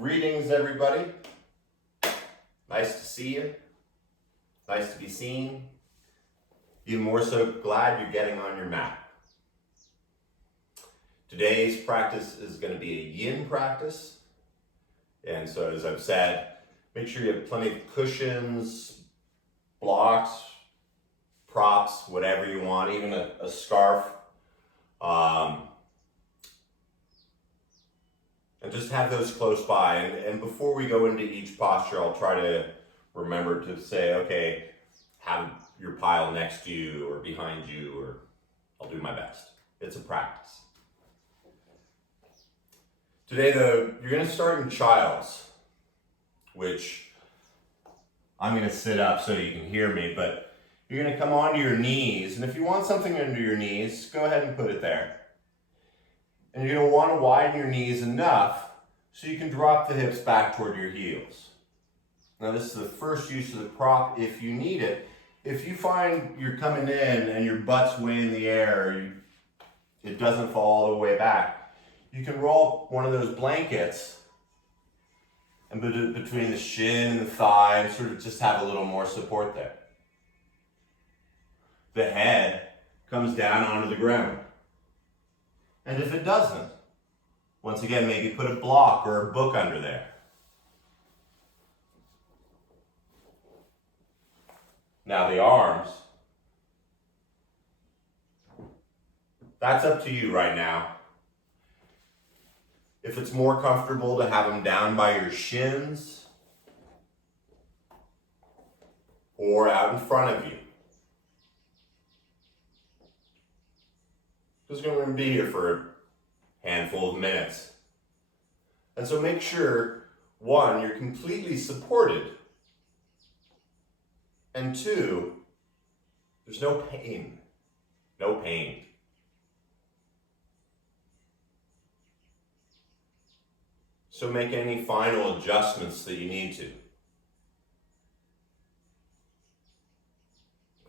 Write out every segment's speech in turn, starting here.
Greetings, everybody. Nice to see you. Nice to be seen. Even more so glad you're getting on your mat. Today's practice is going to be a yin practice. And so, as I've said, make sure you have plenty of cushions, blocks, props, whatever you want, even a scarf. And just have those close by. And before we go into each posture, I'll try to remember to say, okay, have your pile next to you or behind you, or I'll do my best. It's a practice. Today, though, you're going to start in child's, which I'm going to sit up so you can hear me, but you're going to come onto your knees. And if you want something under your knees, go ahead and put it there. And you're going to want to widen your knees enough so you can drop the hips back toward your heels. Now, this is the first use of the prop if you need it. If you find you're coming in and your butt's way in the air, it doesn't fall all the way back, you can roll one of those blankets and put it between the shin and the thigh and sort of just have a little more support there. The head comes down onto the ground. And if it doesn't, once again, maybe put a block or a book under there. Now the arms, that's up to you right now. If it's more comfortable to have them down by your shins or out in front of you. Because we're going to be here for a handful of minutes. And so make sure, one, you're completely supported. And two, there's no pain. No pain. So make any final adjustments that you need to.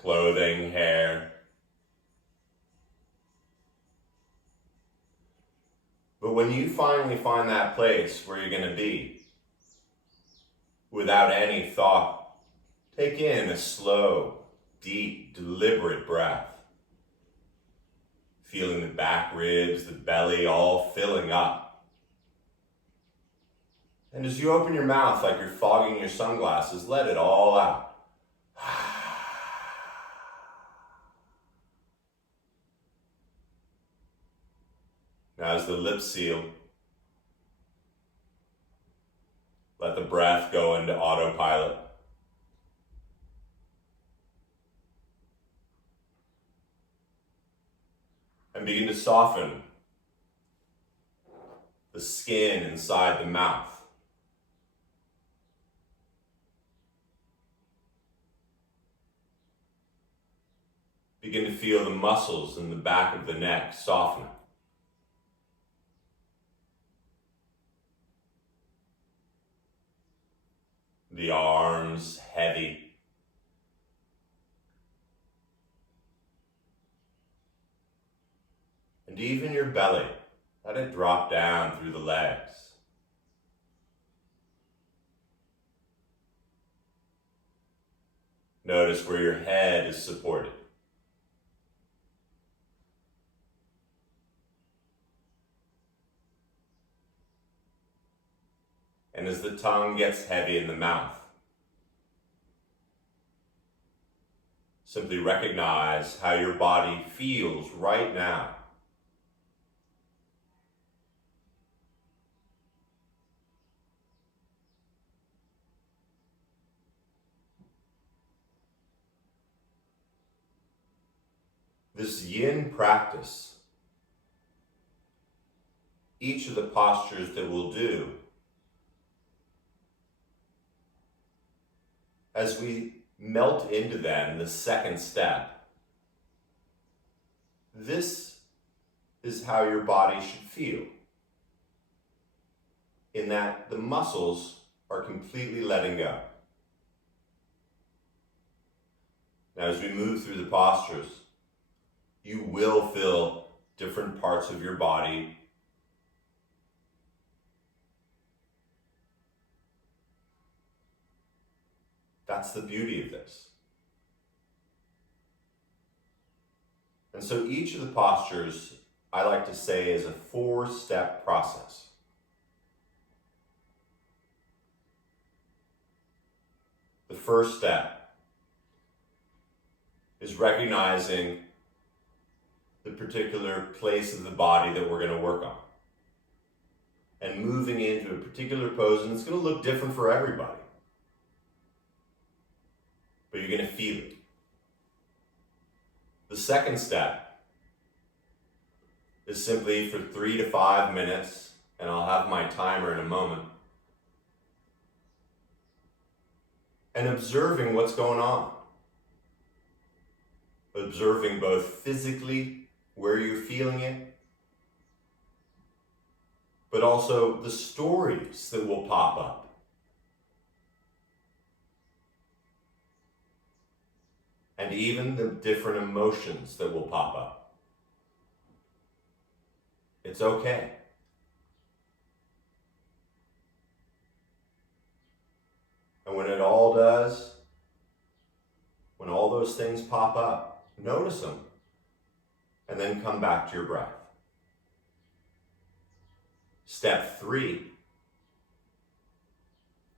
Clothing, hair. But when you finally find that place where you're going to be, without any thought, take in a slow, deep, deliberate breath. Feeling the back ribs, the belly all filling up. And as you open your mouth like you're fogging your sunglasses, let it all out. Now as the lips seal, let the breath go into autopilot. And begin to soften the skin inside the mouth. Begin to feel the muscles in the back of the neck softening. The arms heavy. And even your belly, let it drop down through the legs. Notice where your head is supported. And as the tongue gets heavy in the mouth, simply recognize how your body feels right now. This yin practice, each of the postures that we'll do, as we melt into them, the second step, this is how your body should feel. In that the muscles are completely letting go. Now as we move through the postures, you will feel different parts of your body That's the beauty of this. And so each of the postures, I like to say, is a 4-step process. The first step is recognizing the particular place of the body that we're going to work on, and moving into a particular pose, and it's going to look different for everybody, but you're going to feel it. The second step is simply for 3 to 5 minutes, and I'll have my timer in a moment, and observing what's going on. Observing both physically where you're feeling it, but also the stories that will pop up. And even the different emotions that will pop up. It's okay. And when it all does, when all those things pop up, notice them, and then come back to your breath. Step 3,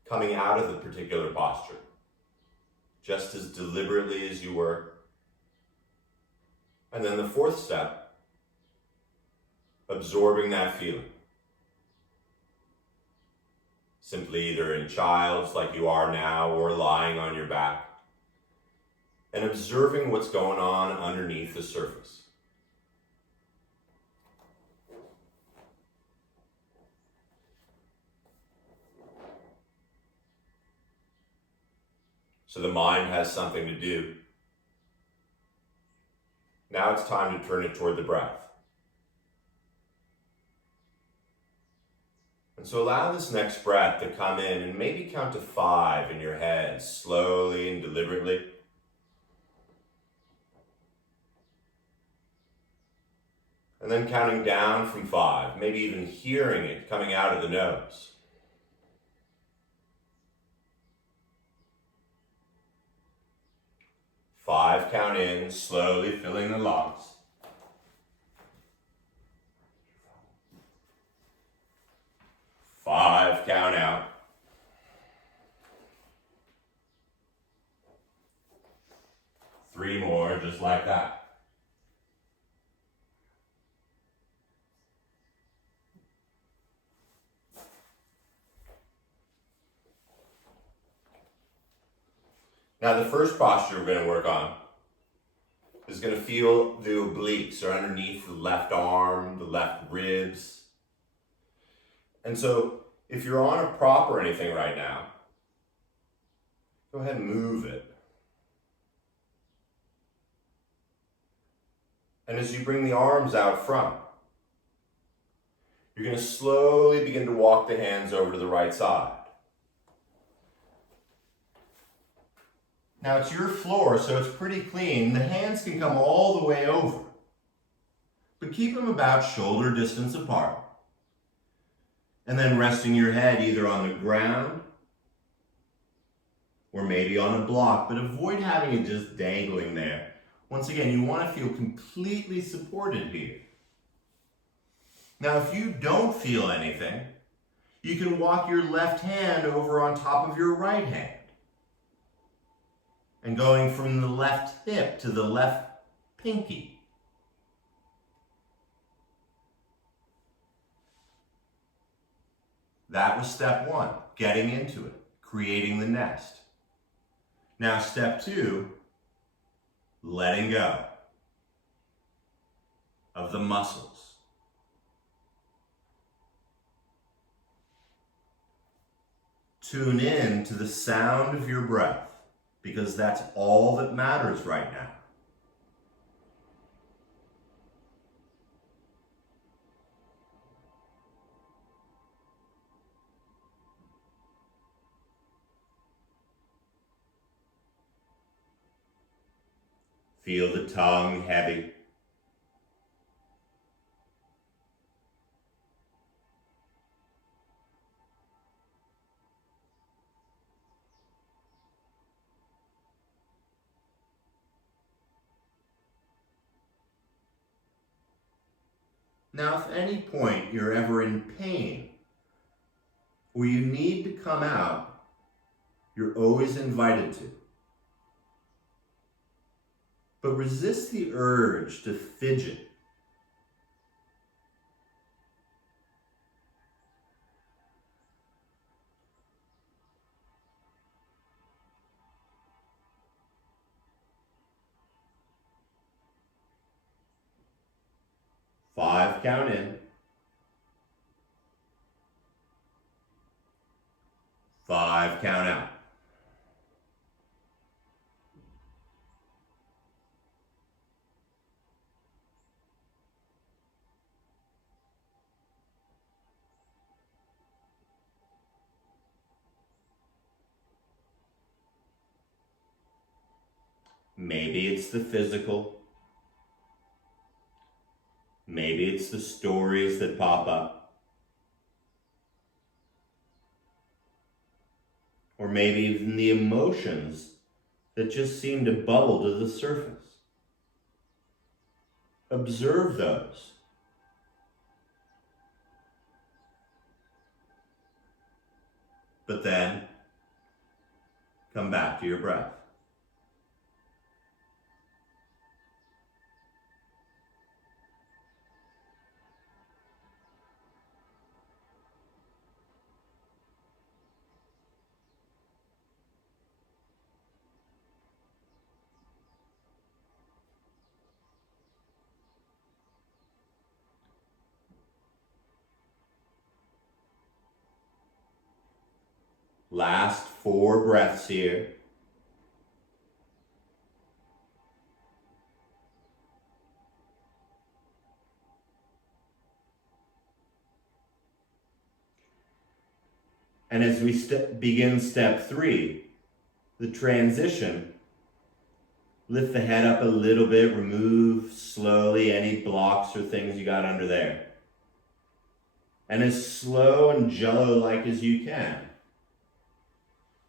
coming out of the particular posture, just as deliberately as you were. And then the 4th step, absorbing that feeling. Simply either in child's like you are now, or lying on your back, and observing what's going on underneath the surface. So the mind has something to do. Now it's time to turn it toward the breath. And so allow this next breath to come in, and maybe count to 5 in your head, slowly and deliberately. And then counting down from 5, maybe even hearing it coming out of the nose. 5, count in, slowly filling the lungs. 5, count out. 3 more, just like that. Now the first posture we're going to work on is going to feel the obliques, or underneath the left arm, the left ribs. And so if you're on a prop or anything right now, go ahead and move it. And as you bring the arms out front, you're going to slowly begin to walk the hands over to the right side. Now it's your floor, so it's pretty clean. The hands can come all the way over, but keep them about shoulder distance apart. And then resting your head either on the ground or maybe on a block, but avoid having it just dangling there. Once again, you want to feel completely supported here. Now, if you don't feel anything, you can walk your left hand over on top of your right hand. And going from the left hip to the left pinky. That was step 1, getting into it, creating the nest. Now step 2, letting go of the muscles. Tune in to the sound of your breath, because that's all that matters right now. Feel the tongue heavy. Now, if at any point you're ever in pain or you need to come out, you're always invited to. But resist the urge to fidget. Five, count in. 5, count out. Maybe it's the physical. Maybe it's the stories that pop up. Or maybe even the emotions that just seem to bubble to the surface. Observe those. But then, come back to your breath. Last 4 breaths here. And as we begin step 3, the transition, lift the head up a little bit, remove slowly any blocks or things you got under there. And as slow and jello-like as you can,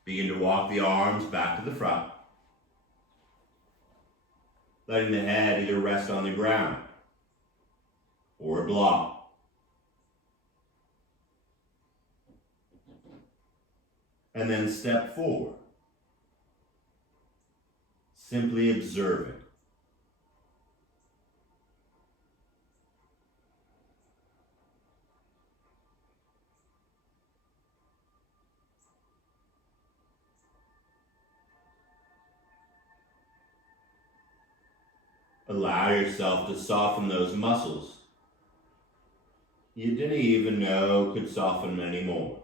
begin to walk the arms back to the front, letting the head either rest on the ground or a block. And then step 4, simply observing. Allow yourself to soften those muscles you didn't even know could soften anymore.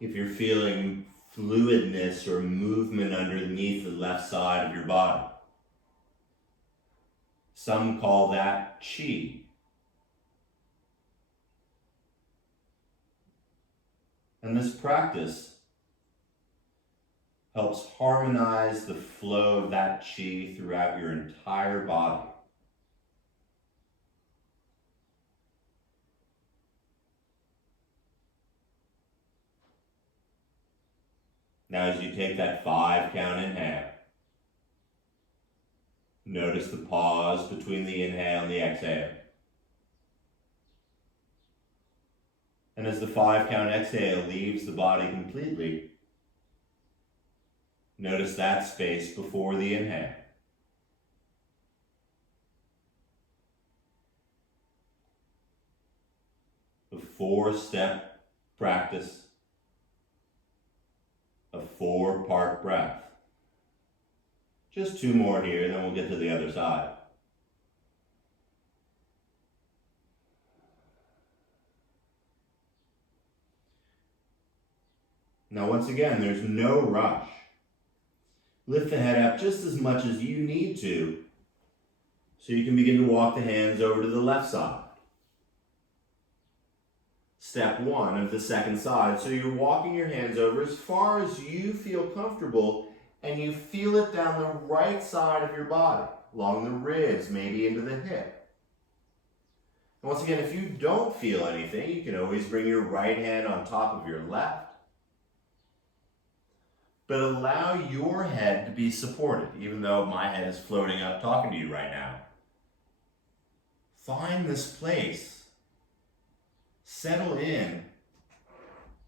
If you're feeling fluidness or movement underneath the left side of your body, some call that chi. And this practice helps harmonize the flow of that chi throughout your entire body. Now as you take that 5 count inhale, notice the pause between the inhale and the exhale. And as the 5 count exhale leaves the body completely, notice that space before the inhale. A 4-step practice, a 4-part breath. Just 2 more here, then we'll get to the other side. Now once again, there's no rush. Lift the head up just as much as you need to, so you can begin to walk the hands over to the left side. Step 1 of the second side. So you're walking your hands over as far as you feel comfortable, and you feel it down the right side of your body, along the ribs, maybe into the hip. And once again, if you don't feel anything, you can always bring your right hand on top of your left. But allow your head to be supported, even though my head is floating up talking to you right now. Find this place. Settle in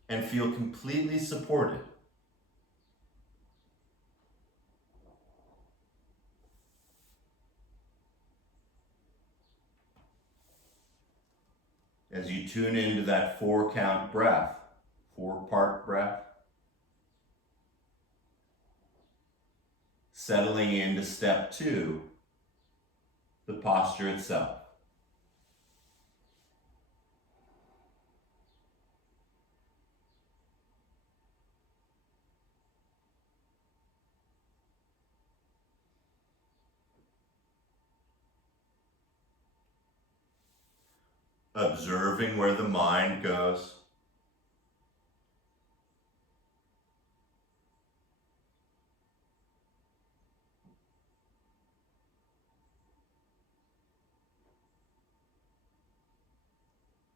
and feel completely supported. As you tune into that 4-count breath, 4-part breath, settling into step 2, the posture itself. Observing where the mind goes.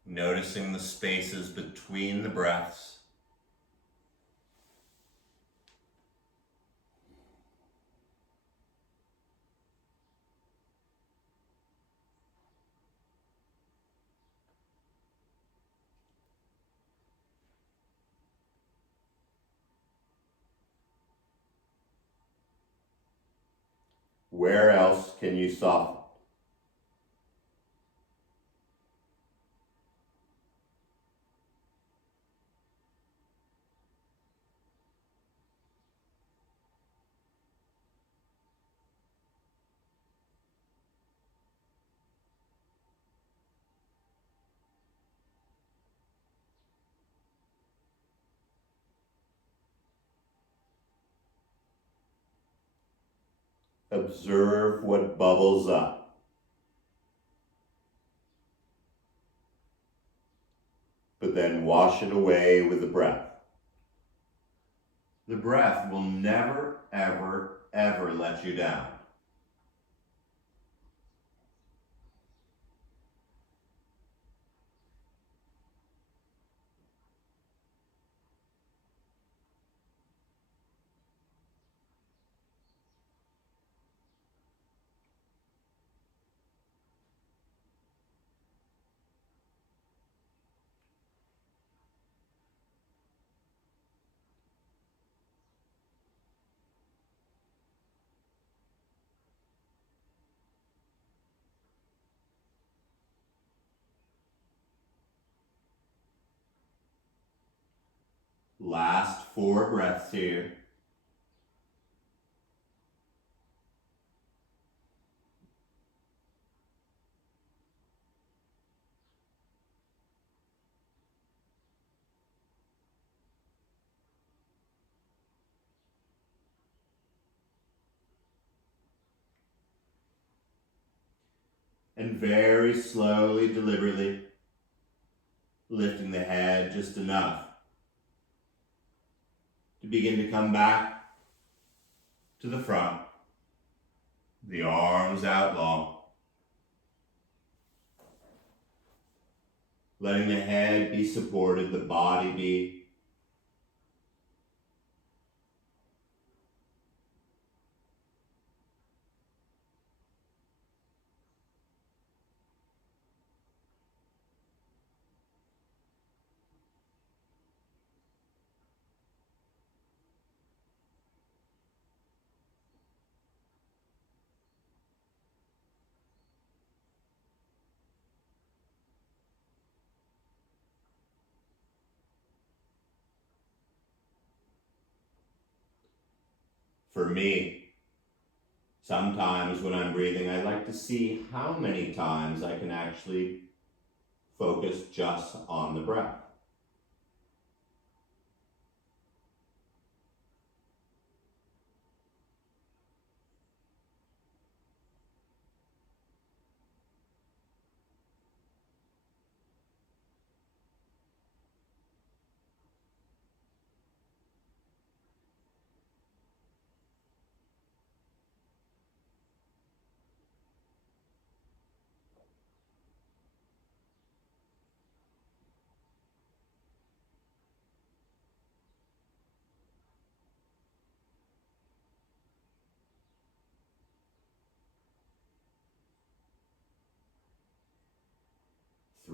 Noticing the spaces between the breaths. Where else can you soften? Observe what bubbles up. But then wash it away with the breath. The breath will never, ever, ever let you down. Last 4 breaths here. And very slowly, deliberately, lifting the head just enough to begin to come back to the front, the arms out long, letting the head be supported, the body be. For me, sometimes when I'm breathing, I like to see how many times I can actually focus just on the breath.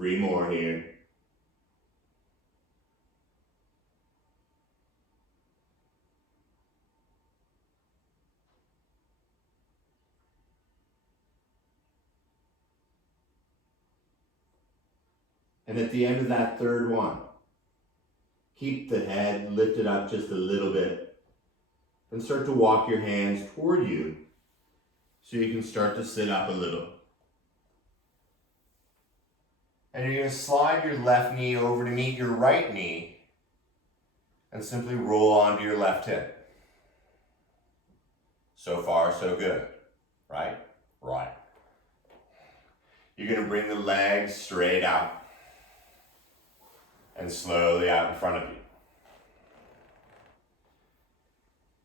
3 more here. And at the end of that third one, keep the head lifted up just a little bit and start to walk your hands toward you so you can start to sit up a little. And you're going to slide your left knee over to meet your right knee and simply roll onto your left hip. So far, so good, right? Right. You're going to bring the legs straight out and slowly out in front of you.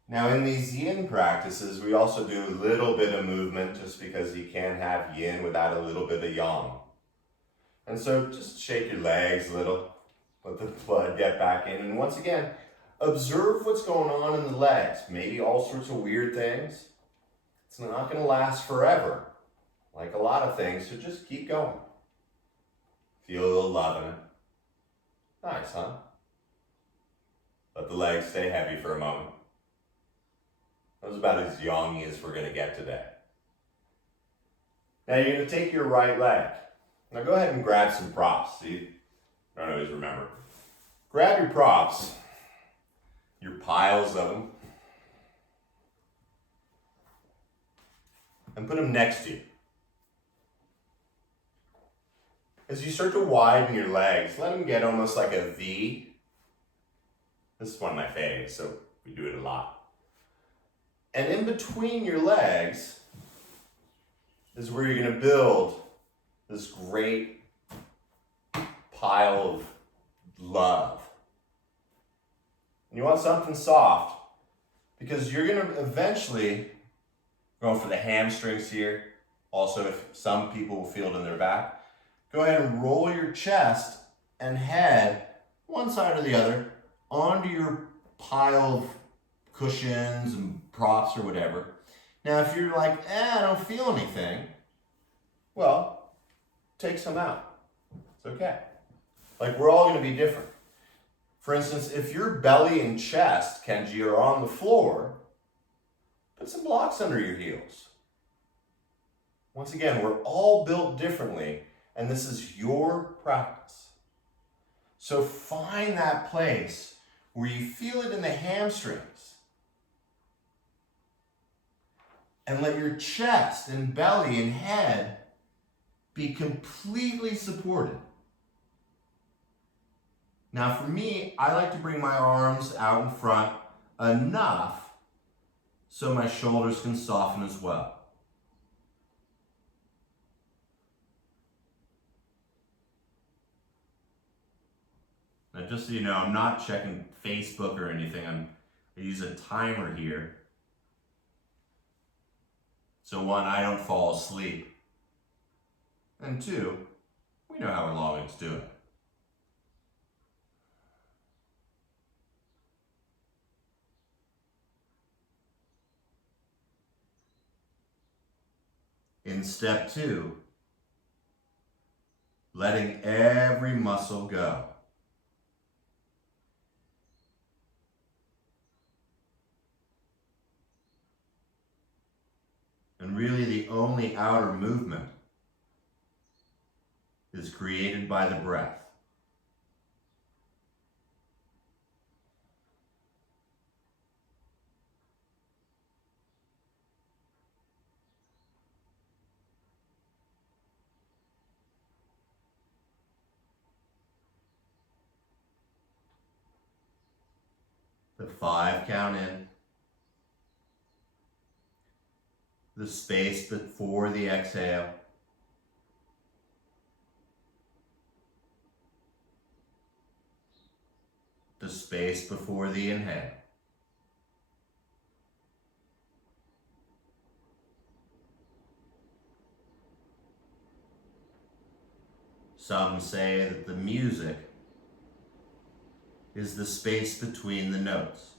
Now in these yin practices, we also do a little bit of movement just because you can't have yin without a little bit of yang. And so just shake your legs a little, let the blood get back in. And once again, observe what's going on in the legs. Maybe all sorts of weird things. It's not going to last forever, like a lot of things, so just keep going. Feel a little love in it. Nice, huh? Let the legs stay heavy for a moment. That was about as yang as we're going to get today. Now you're going to take your right leg. Now go ahead and grab some props. See, I don't always remember. Grab your props, your piles of them, and put them next to you. As you start to widen your legs, let them get almost like a V. This is one of my faves, so we do it a lot. And in between your legs is where you're going to build this great pile of love. And you want something soft because you're going to eventually, going for the hamstrings here, also if some people will feel it in their back, go ahead and roll your chest and head, one side or the other, onto your pile of cushions and props or whatever. Now if you're like, I don't feel anything, well, take some out. It's okay. Like, we're all going to be different. For instance, if your belly and chest, Kenji, are on the floor, put some blocks under your heels. Once again, we're all built differently, and this is your practice. So find that place where you feel it in the hamstrings. And let your chest and belly and head be completely supported. Now for me, I like to bring my arms out in front enough so my shoulders can soften as well. Now just so you know, I'm not checking Facebook or anything. I use a timer here. So one, I don't fall asleep. And two, we know how long it's doing. In step 2, letting every muscle go. And really the only outer movement is created by the breath. The 5 count in. The space before the exhale. The space before the inhale. Some say that the music is the space between the notes.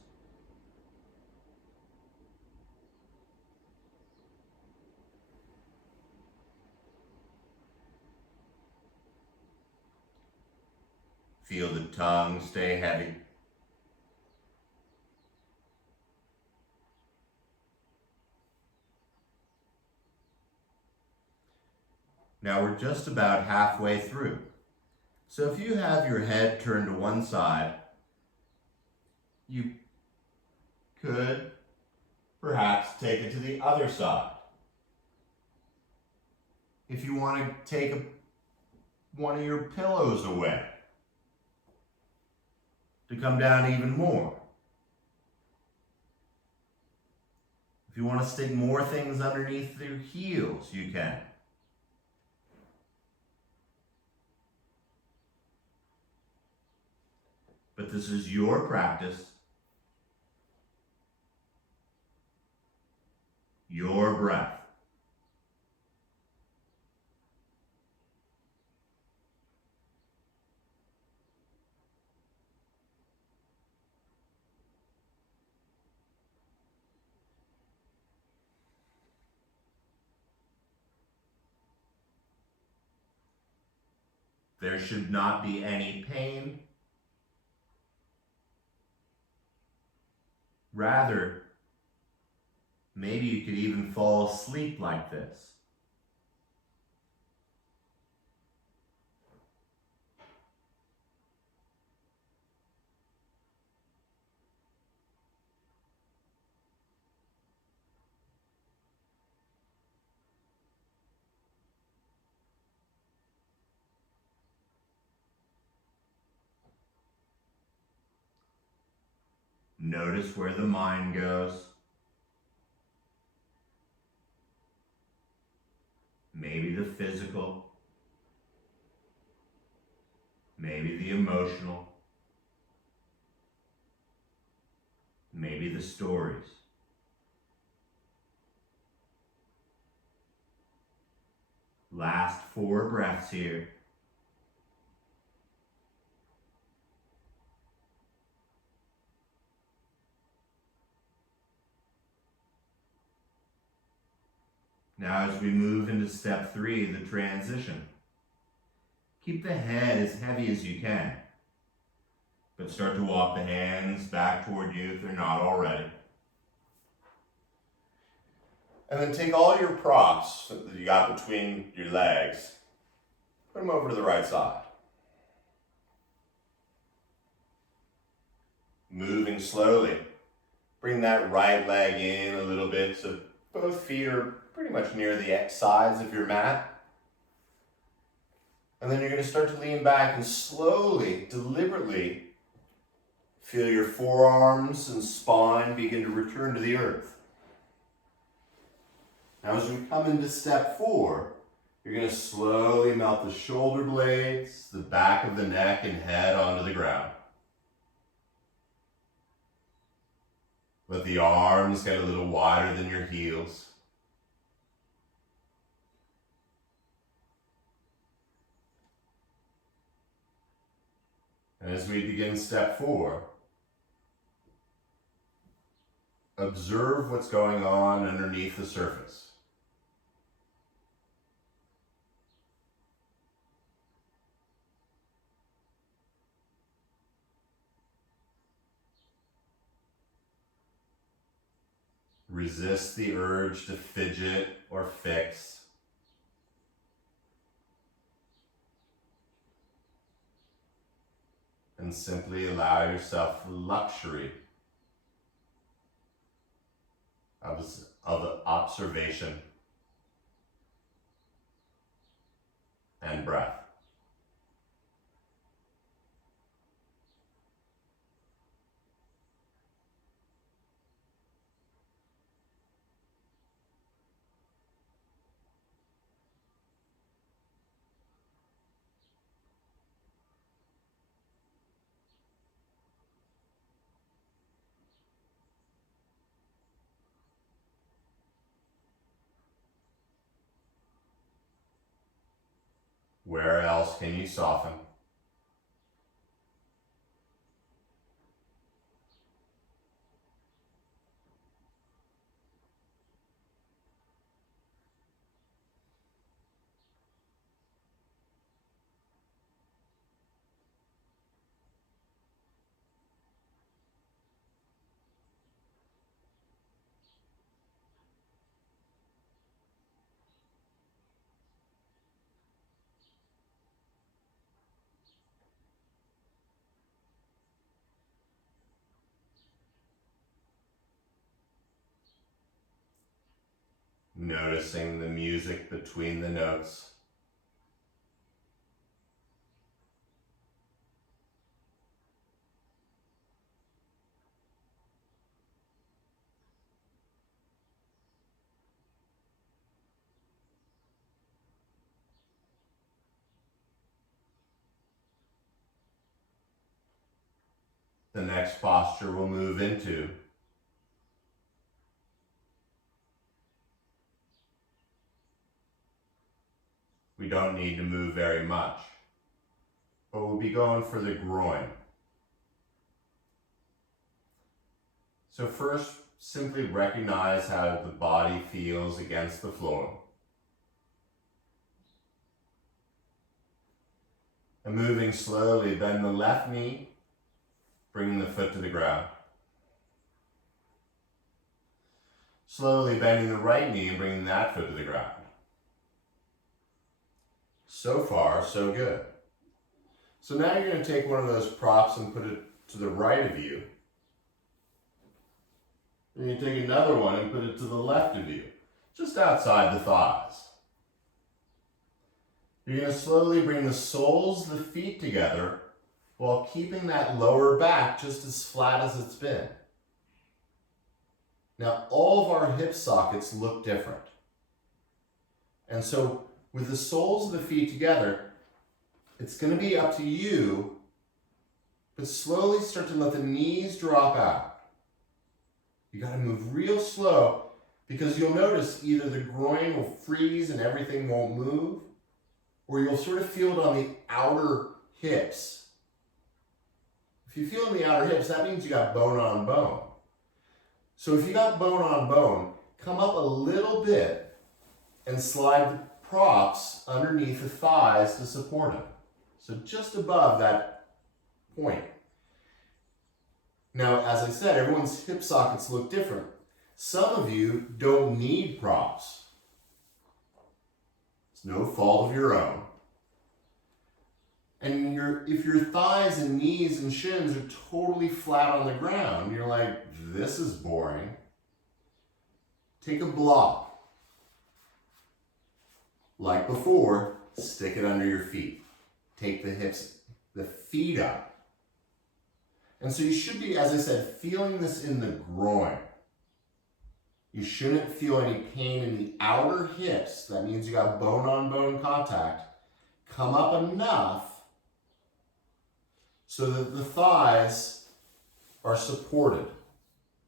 tongue stay heavy. Now we're just about halfway through. So if you have your head turned to one side, you could perhaps take it to the other side. If you want to take one of your pillows away to come down even more. If you want to stick more things underneath your heels, you can. But this is your practice, your breath. There should not be any pain. Rather, maybe you could even fall asleep like this. Notice where the mind goes. Maybe the physical, maybe the emotional, maybe the stories. Last 4 breaths here. Now as we move into step 3, the transition, keep the head as heavy as you can, but start to walk the hands back toward you if they're not already. And then take all your props that you got between your legs, put them over to the right side. Moving slowly, bring that right leg in a little bit so both feet are pretty much near the sides of your mat. And then you're going to start to lean back and slowly, deliberately feel your forearms and spine begin to return to the earth. Now as we come into step 4, you're going to slowly melt the shoulder blades, the back of the neck and head onto the ground. Let the arms get a little wider than your heels. And as we begin step 4, observe what's going on underneath the surface. Resist the urge to fidget or fix. And simply allow yourself the luxury of observation and breath. Where else can you soften? noticing the music between the notes. The next posture we'll move into we don't need to move very much, but we'll be going for the groin. So first, simply recognize how the body feels against the floor. And moving slowly, bend the left knee, bringing the foot to the ground. Slowly bending the right knee and bringing that foot to the ground. So far, so good. So now you're going to take one of those props and put it to the right of you. And you take another one and put it to the left of you, just outside the thighs. You're going to slowly bring the soles of the feet together while keeping that lower back just as flat as it's been. Now, all of our hip sockets look different. And so, with the soles of the feet together, it's going to be up to you, but slowly start to let the knees drop out. You got to move real slow because you'll notice either the groin will freeze and everything won't move, or you'll sort of feel it on the outer hips. If you feel it in the outer hips, that means you got bone on bone. So if you got bone on bone, come up a little bit and slide the props underneath the thighs to support them. So just above that point. Now, as I said, everyone's hip sockets look different. Some of you don't need props. It's no fault of your own. And if your thighs and knees and shins are totally flat on the ground, you're like, this is boring. Take a block. Like before, stick it under your feet. Take the feet up. And so you should be, as I said, feeling this in the groin. You shouldn't feel any pain in the outer hips. That means you got bone-on-bone contact. Come up enough so that the thighs are supported.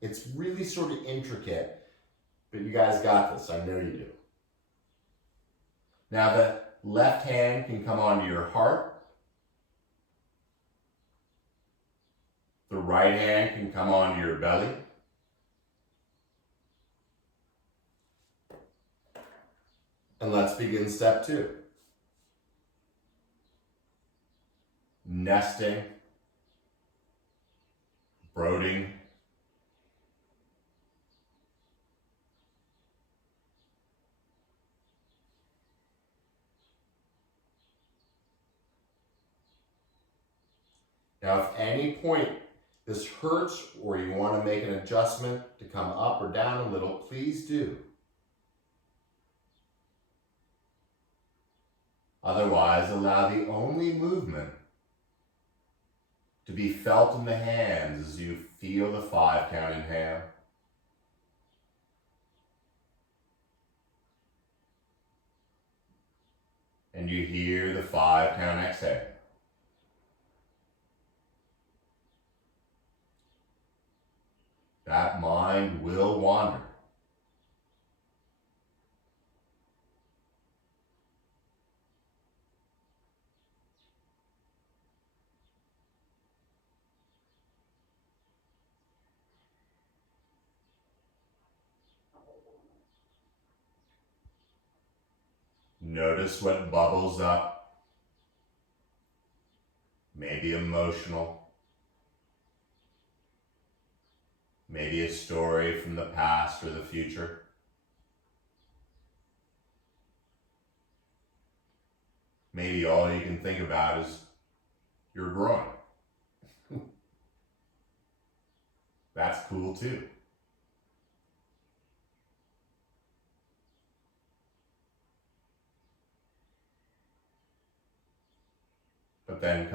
It's really sort of intricate, but you guys got this. I know you do. Now the left hand can come onto your heart. The right hand can come onto your belly. And let's begin step 2. Nesting, brooding. Now, if any point this hurts or you want to make an adjustment to come up or down a little, please do. Otherwise, allow the only movement to be felt in the hands as you feel the 5 count inhale. And you hear the 5 count exhale. That mind will wander. Notice what bubbles up. Maybe emotional. Maybe a story from the past or the future. Maybe all you can think about is your groin. That's cool too.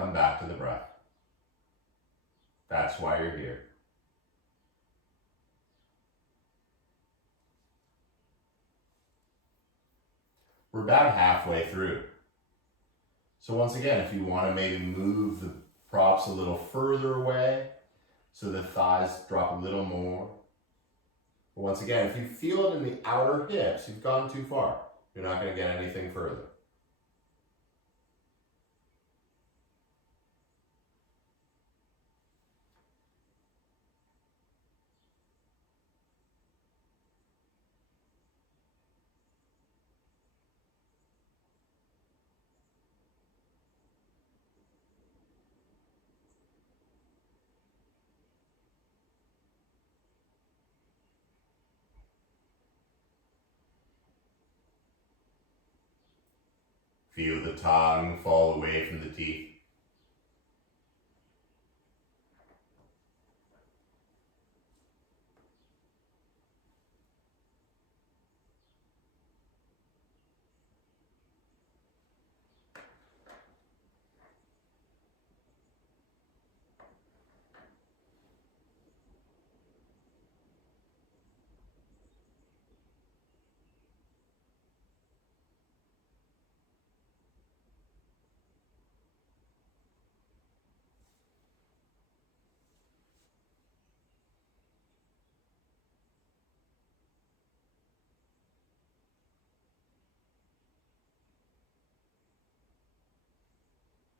come back to the breath. That's why you're here. We're about halfway through. So once again, if you want to maybe move the props a little further away so the thighs drop a little more. But once again, if you feel it in the outer hips, you've gone too far. You're not going to get anything further. Feel the tongue fall away from the teeth.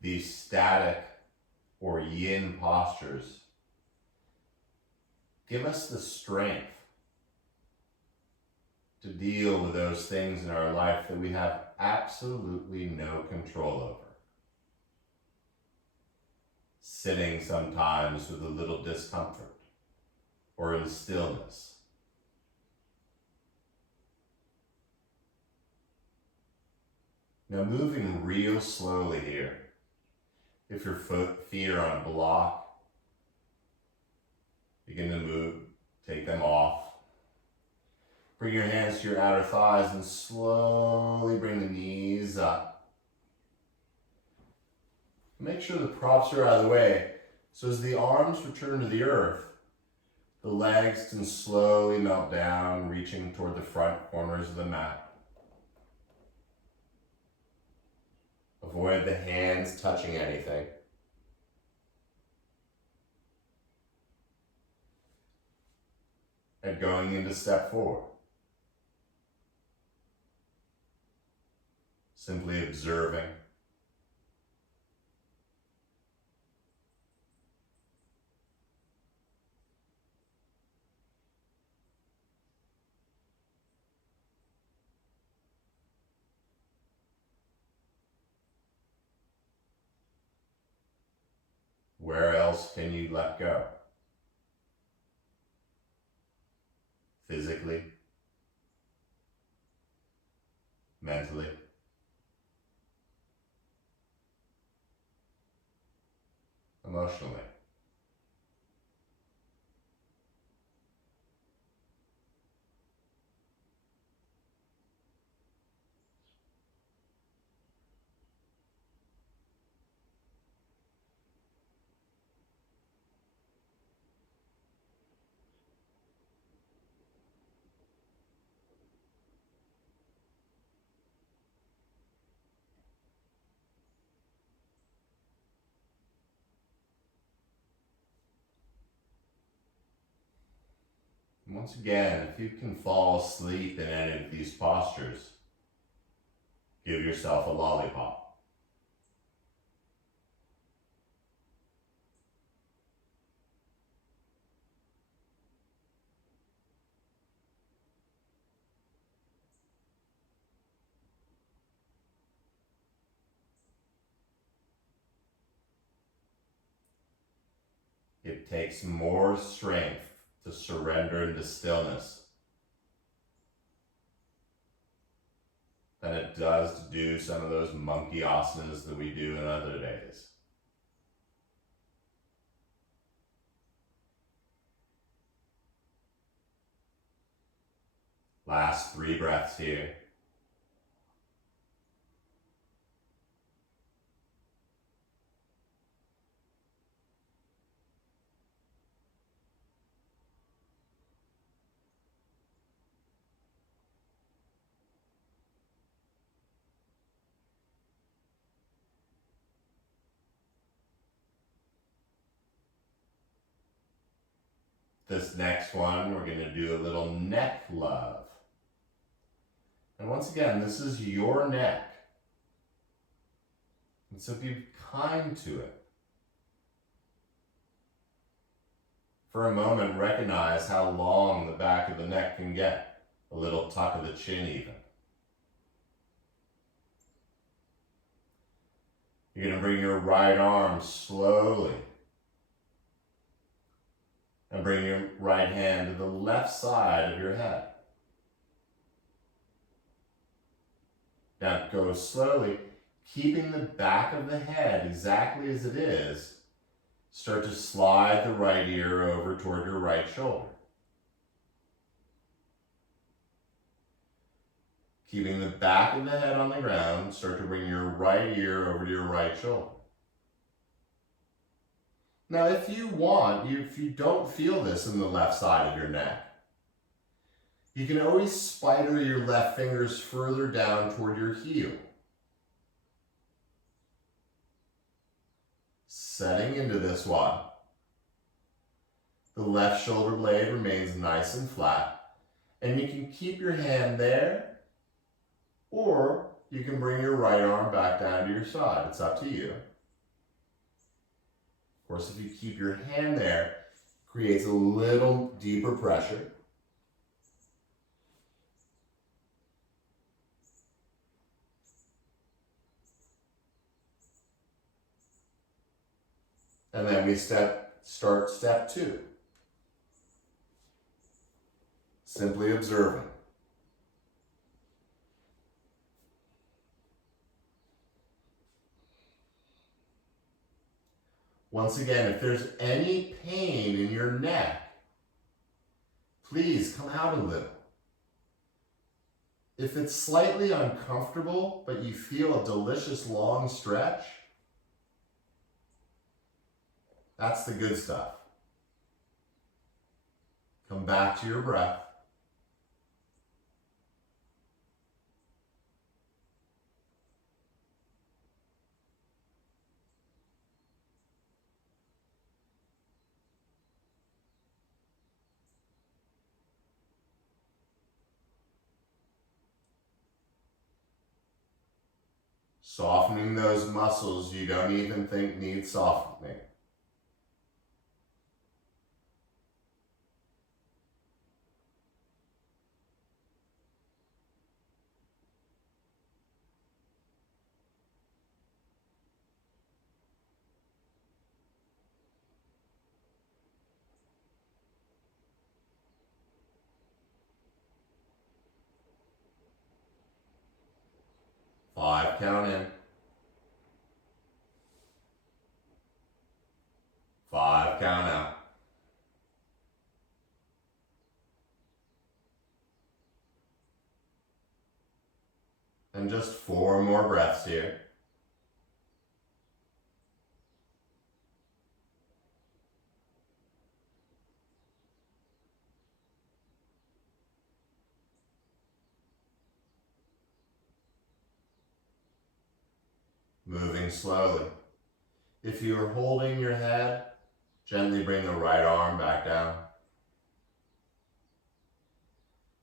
These static or yin postures give us the strength to deal with those things in our life that we have absolutely no control over. Sitting sometimes with a little discomfort or in stillness. Now moving real slowly here. If your feet are on a block, begin to move, take them off. Bring your hands to your outer thighs and slowly bring the knees up. Make sure the props are out of the way, so as the arms return to the earth, the legs can slowly melt down, reaching toward the front corners of the mat. Avoid the hands touching anything. And going into step 4. Simply observing. Where else can you let go? Physically, mentally, emotionally. Once again, if you can fall asleep in any of these postures, give yourself a lollipop. It takes more strength to surrender into stillness than it does to do some of those monkey asanas that we do in other days. Last 3 breaths here. This next one, we're going to do a little neck love. And once again, this is your neck. And so be kind to it. For a moment, recognize how long the back of the neck can get. A little tuck of the chin even. You're going to bring your right arm slowly and bring your right hand to the left side of your head. Now go slowly, keeping the back of the head exactly as it is. Start to slide the right ear over toward your right shoulder. Keeping the back of the head on the ground, start to bring your right ear over to your right shoulder. Now, if you want, if you don't feel this in the left side of your neck, you can always spider your left fingers further down toward your heel. Setting into this one. The left shoulder blade remains nice and flat, and you can keep your hand there, or you can bring your right arm back down to your side. It's up to you. Of course, if you keep your hand there, it creates a little deeper pressure. And then we start step 2. Simply observing. Once again, if there's any pain in your neck, please come out a little. If it's slightly uncomfortable, but you feel a delicious long stretch, that's the good stuff. Come back to your breath. Softening those muscles you don't even think need softening. Five, count in. 5, count out. And just 4 more breaths here. Moving slowly. If you are holding your head, gently bring the right arm back down.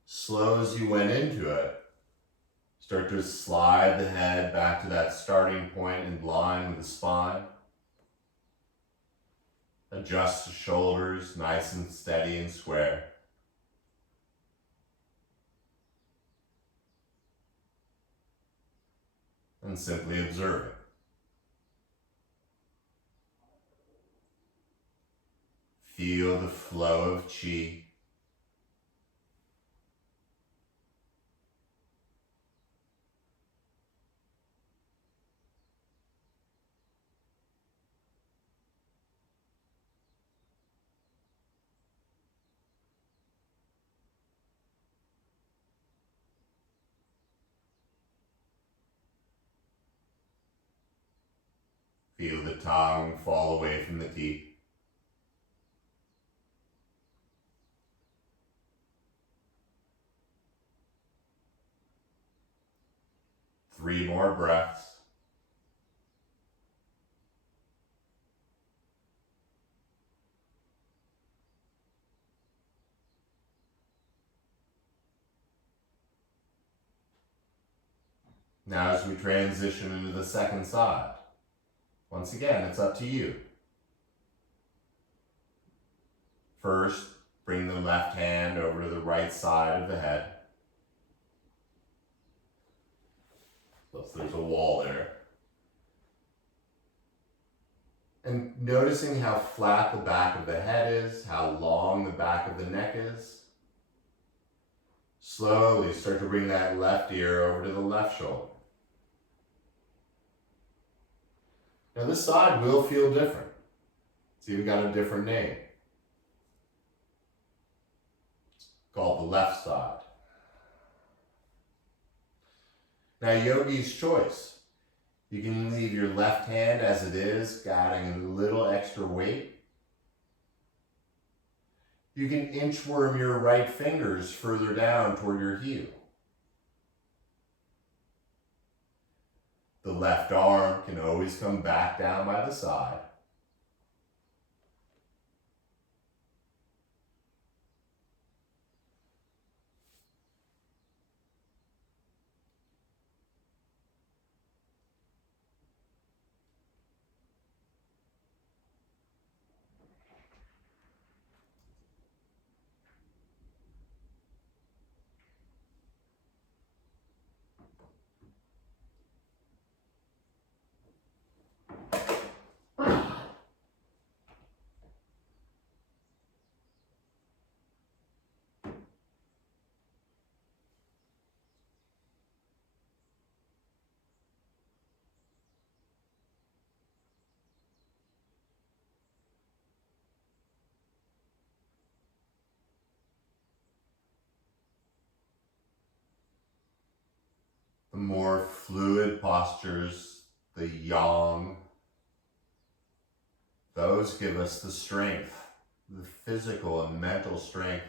Slow as you went into it, start to slide the head back to that starting point in line with the spine. Adjust the shoulders nice and steady and square. And simply observe it. Feel the flow of chi. Feel the tongue fall away from the teeth. Three more breaths. Now as we transition into the second side, once again, it's up to you. First, bring the left hand over to the right side of the head. So there's a wall there. And noticing how flat the back of the head is, how long the back of the neck is. Slowly start to bring that left ear over to the left shoulder. Now this side will feel different. It's even got a different name. It's called the left side. Now yogi's choice. You can leave your left hand as it is, adding a little extra weight. You can inchworm your right fingers further down toward your heel. The left arm can always come back down by the side. The more fluid postures, the yang, those give us the strength, the physical and mental strength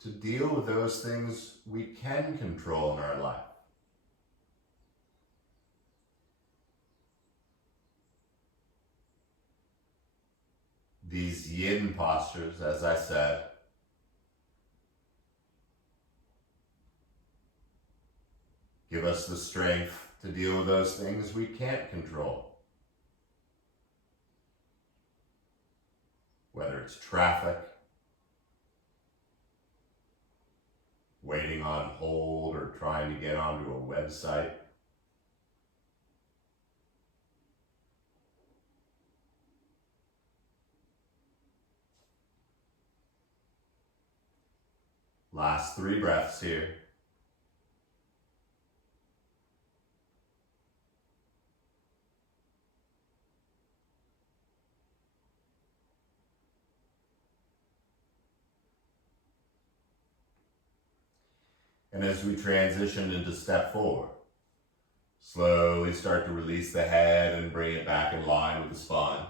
to deal with those things we can control in our life. These yin postures, as I said, give us the strength to deal with those things we can't control. Whether it's traffic, waiting on hold, or trying to get onto a website. Last 3 breaths here. And as we transition into step 4, slowly start to release the head and bring it back in line with the spine.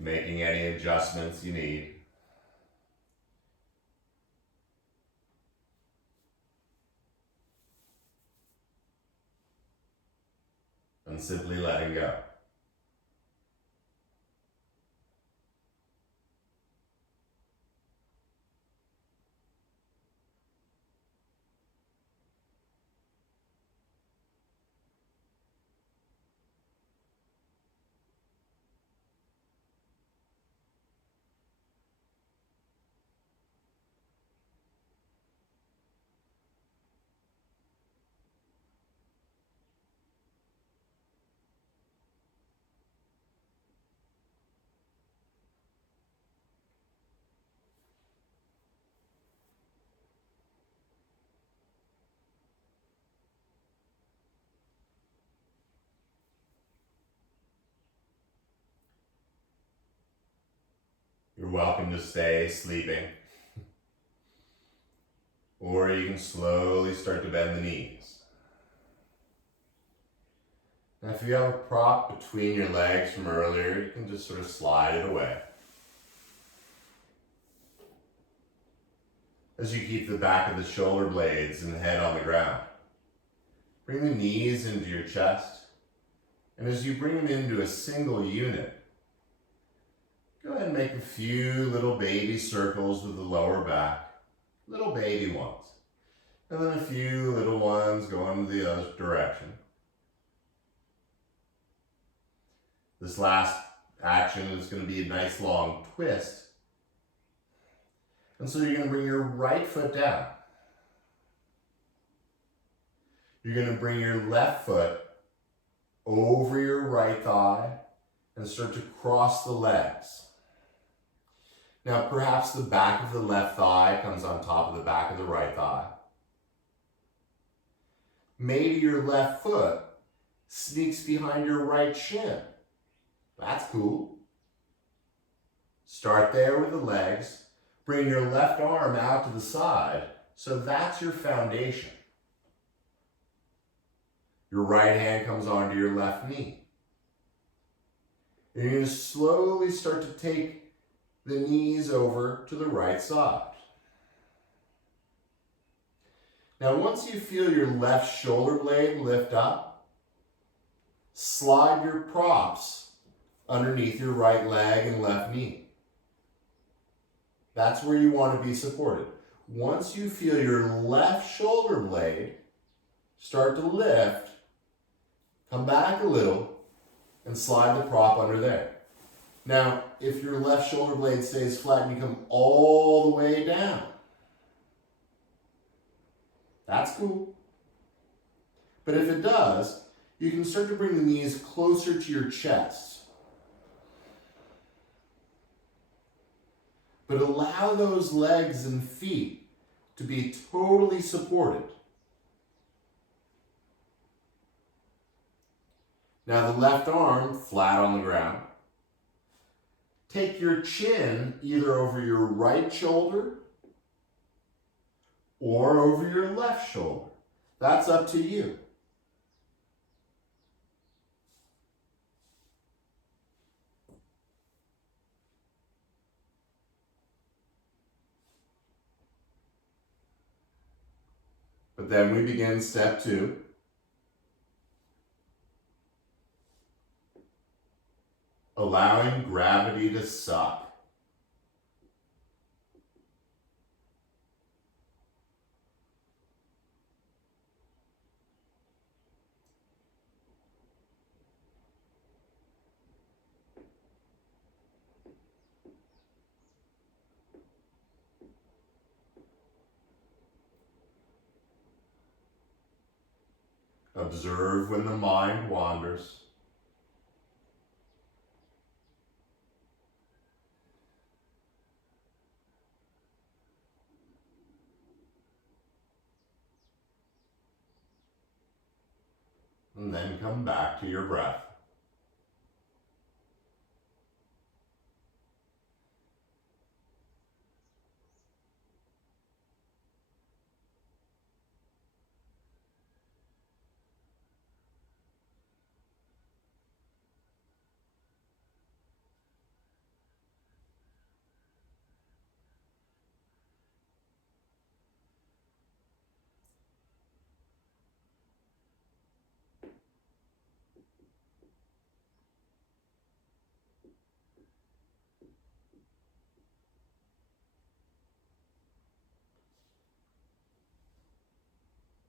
Making any adjustments you need. And simply letting go. You're welcome to stay sleeping. Or you can slowly start to bend the knees. Now if you have a prop between your legs from earlier, you can just sort of slide it away. As you keep the back of the shoulder blades and the head on the ground. Bring the knees into your chest. And as you bring them into a single unit, go ahead and make a few little baby circles with the lower back. Little baby ones. And then a few little ones going the other direction. This last action is going to be a nice long twist. And so you're going to bring your right foot down. You're going to bring your left foot over your right thigh and start to cross the legs. Now, perhaps the back of the left thigh comes on top of the back of the right thigh. Maybe your left foot sneaks behind your right shin. That's cool. Start there with the legs. Bring your left arm out to the side. So that's your foundation. Your right hand comes onto your left knee. And you're going to slowly start to take the knees over to the right side. Now, once you feel your left shoulder blade lift up, slide your props underneath your right leg and left knee. That's where you want to be supported. Once you feel your left shoulder blade start to lift, come back a little and slide the prop under there. Now, if your left shoulder blade stays flat and you come all the way down, that's cool. But if it does, you can start to bring the knees closer to your chest. But allow those legs and feet to be totally supported. Now the left arm flat on the ground. Take your chin either over your right shoulder or over your left shoulder. That's up to you. But then we begin step 2. Allowing gravity to suck. Observe when the mind wanders. And then come back to your breath.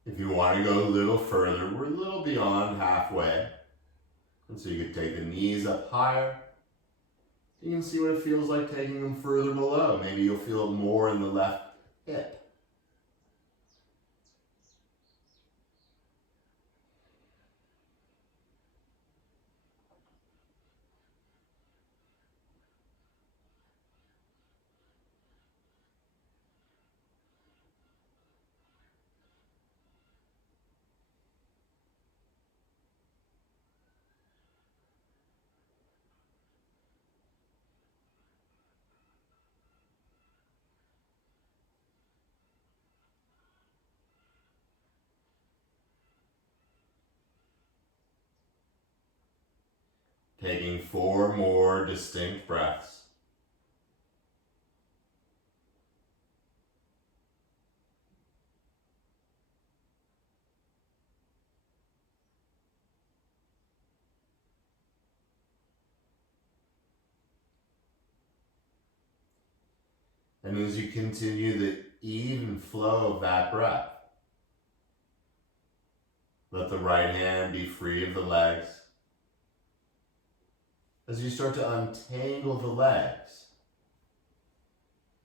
If you want to go a little further, we're a little beyond halfway. And so you can take the knees up higher. You can see what it feels like taking them further below. Maybe you'll feel it more in the left hip. Taking 4 more distinct breaths. And as you continue the even flow of that breath, Let the right hand be free of the legs. As you start to untangle the legs,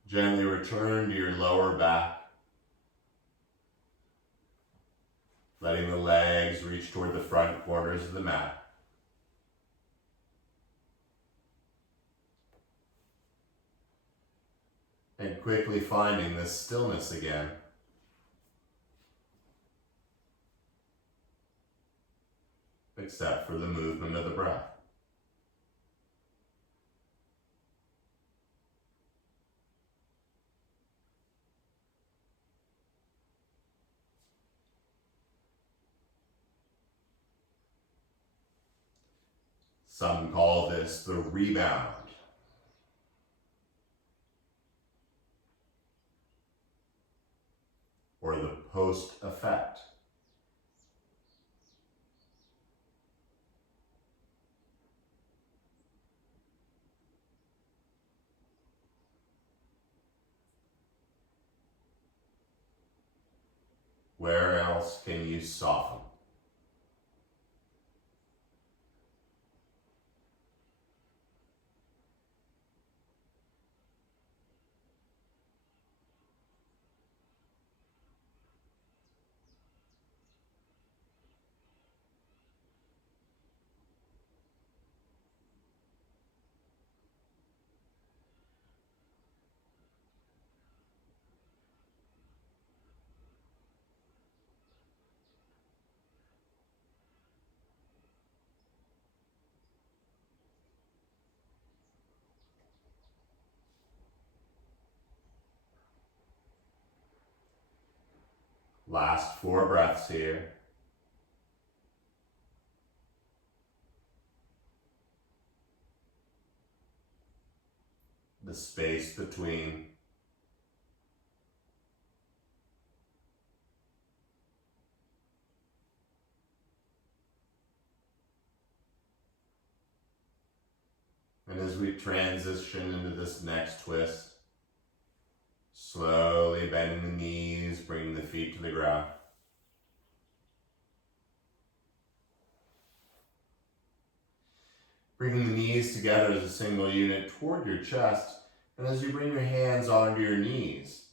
gently return to your lower back, letting the legs reach toward the front corners of the mat. And quickly finding this stillness again. Except for the movement of the breath. Some call this the rebound. Or the post effect. Where else can you soften? Last 4 breaths here. The space between. And as we transition into this next twist, slowly bending the knees, bringing the feet to the ground. Bringing the knees together as a single unit toward your chest, and as you bring your hands onto your knees,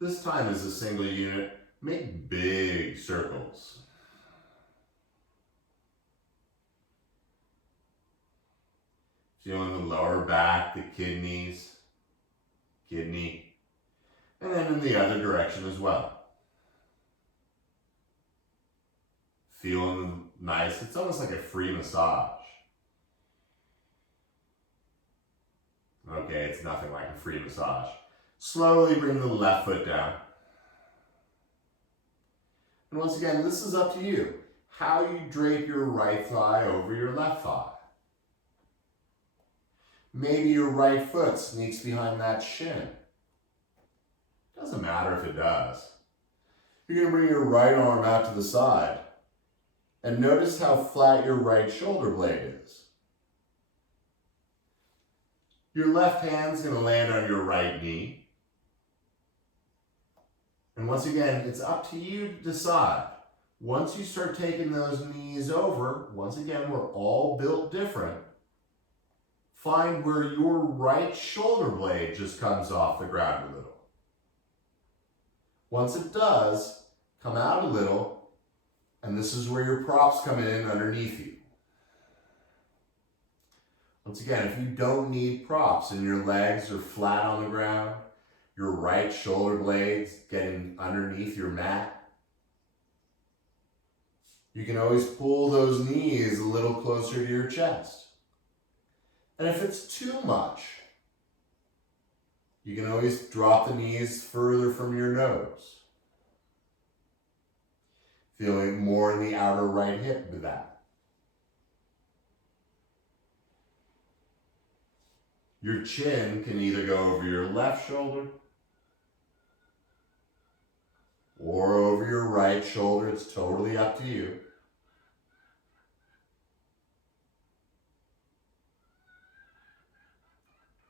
this time as a single unit, make big circles. Feeling the lower back, the kidneys, kidney, and then in the other direction as well. Feeling nice. It's almost like a free massage. Okay, it's nothing like a free massage. Slowly bring the left foot down. And once again, this is up to you. How you drape your right thigh over your left thigh. Maybe your right foot sneaks behind that shin. Doesn't matter if it does. You're going to bring your right arm out to the side. And notice how flat your right shoulder blade is. Your left hand's going to land on your right knee. And once again, it's up to you to decide. Once you start taking those knees over, once again, we're all built different. Find where your right shoulder blade just comes off the ground a little. Once it does, come out a little, and this is where your props come in underneath you. Once again, if you don't need props and your legs are flat on the ground, your right shoulder blades getting underneath your mat, you can always pull those knees a little closer to your chest. And if it's too much, you can always drop the knees further from your nose. Feeling more in the outer right hip with that. Your chin can either go over your left shoulder or over your right shoulder. It's totally up to you.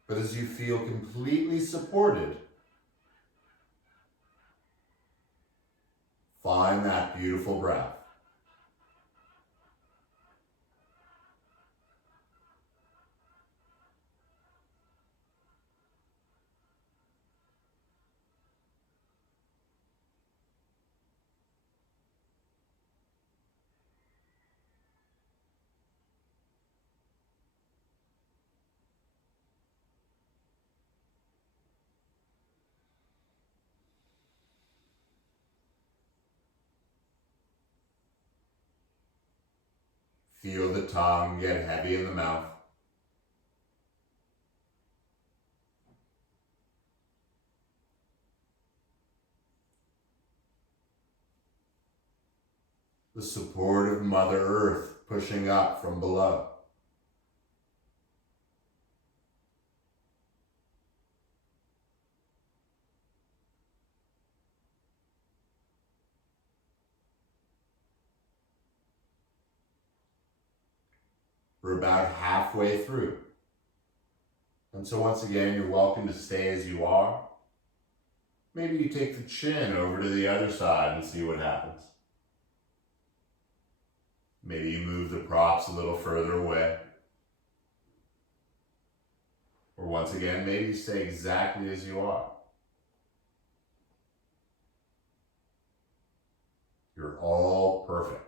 But as you feel completely supported, find that beautiful breath. Feel the tongue get heavy in the mouth. The support of Mother Earth pushing up from below. We're about halfway through. And so once again, you're welcome to stay as you are. Maybe you take the chin over to the other side and see what happens. Maybe you move the props a little further away. Or once again, maybe you stay exactly as you are. You're all perfect.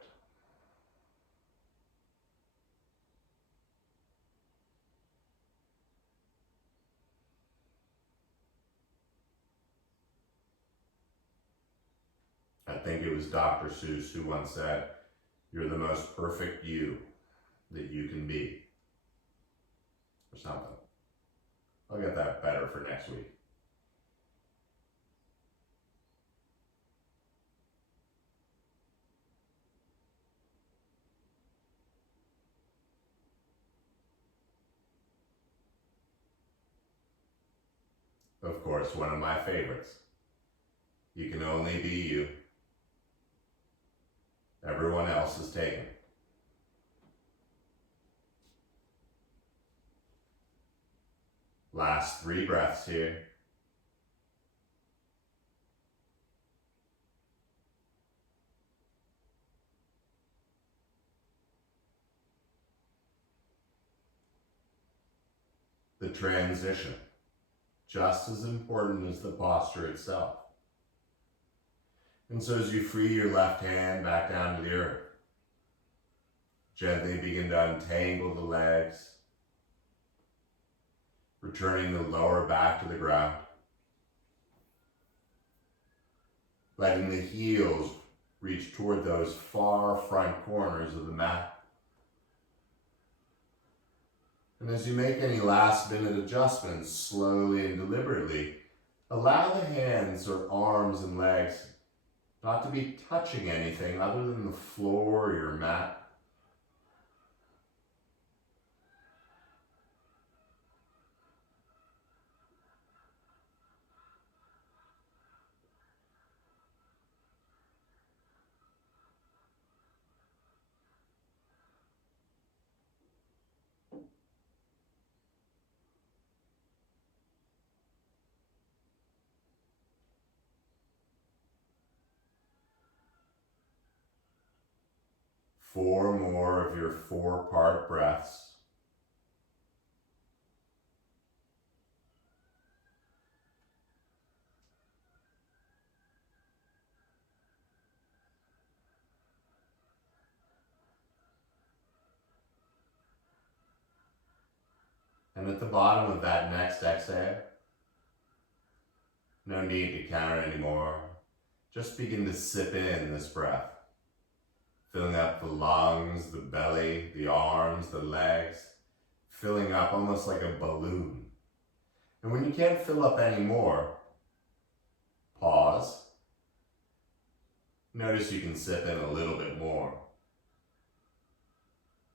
I think it was Dr. Seuss who once said, "You're the most perfect you that you can be," or something. I'll get that better for next week. Of course, one of my favorites. You can only be you. Everyone else is taken. Last 3 breaths here. The transition, just as important as the posture itself. And so as you free your left hand back down to the earth, gently begin to untangle the legs, returning the lower back to the ground, letting the heels reach toward those far front corners of the mat. And as you make any last minute adjustments, slowly and deliberately, allow the hands or arms and legs not to be touching anything other than the floor or your mat. Four more of your 4-part breaths. And at the bottom of that next exhale, no need to count anymore. Just begin to sip in this breath, filling up the lungs, the belly, the arms, the legs, filling up almost like a balloon. And when you can't fill up anymore, pause. Notice you can sip in a little bit more.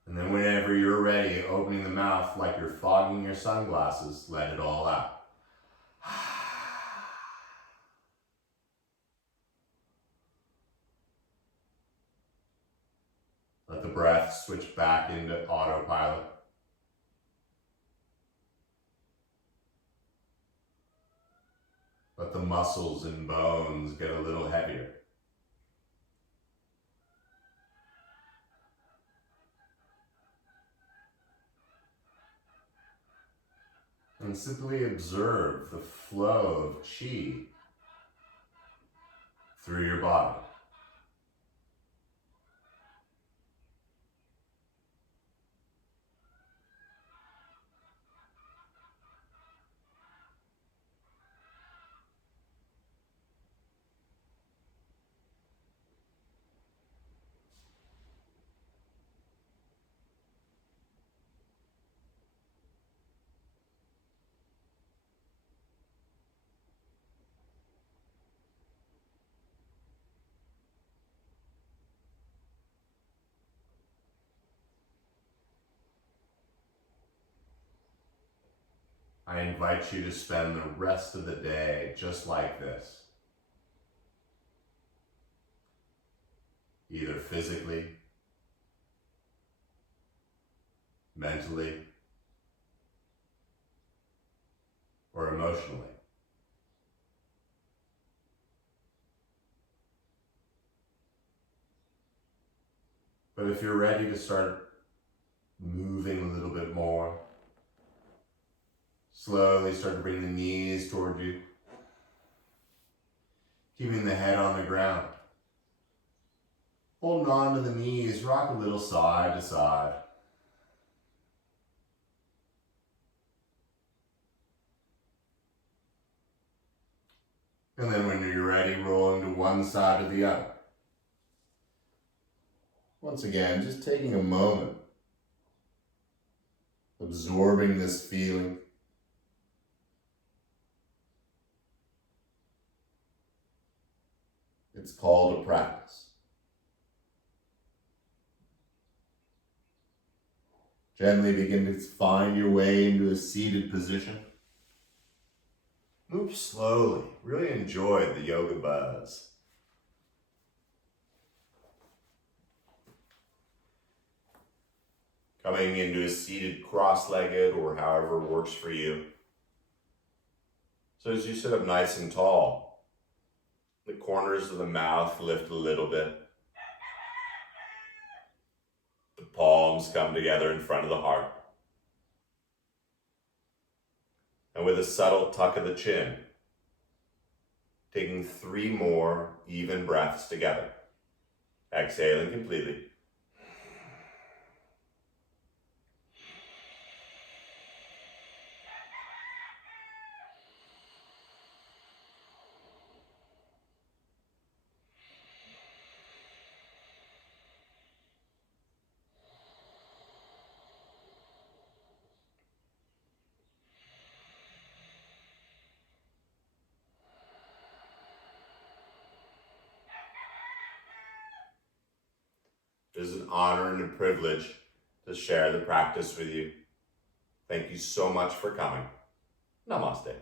And then whenever you're ready, opening the mouth like you're fogging your sunglasses, let it all out. Let the breath switch back into autopilot. Let the muscles and bones get a little heavier. And simply observe the flow of qi through your body. I invite you to spend the rest of the day just like this. Either physically, mentally, or emotionally. But if you're ready to start moving a little bit more, slowly start to bring the knees toward you, keeping the head on the ground. Holding on to the knees, rock a little side to side. And then when you're ready, rolling to one side or the other. Once again, just taking a moment, absorbing this feeling. It's called a practice. Gently begin to find your way into a seated position. Move slowly. Really enjoy the yoga buzz. Coming into a seated cross-legged or however works for you. So as you sit up nice and tall, the corners of the mouth lift a little bit. The palms come together in front of the heart. And with a subtle tuck of the chin, taking 3 more even breaths together. Exhaling completely. It is an honor and a privilege to share the practice with you. Thank you so much for coming. Namaste.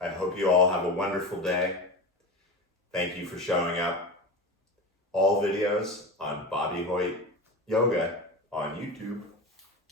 I hope you all have a wonderful day. Thank you for showing up. All videos on Bobby Hoyt Yoga on YouTube.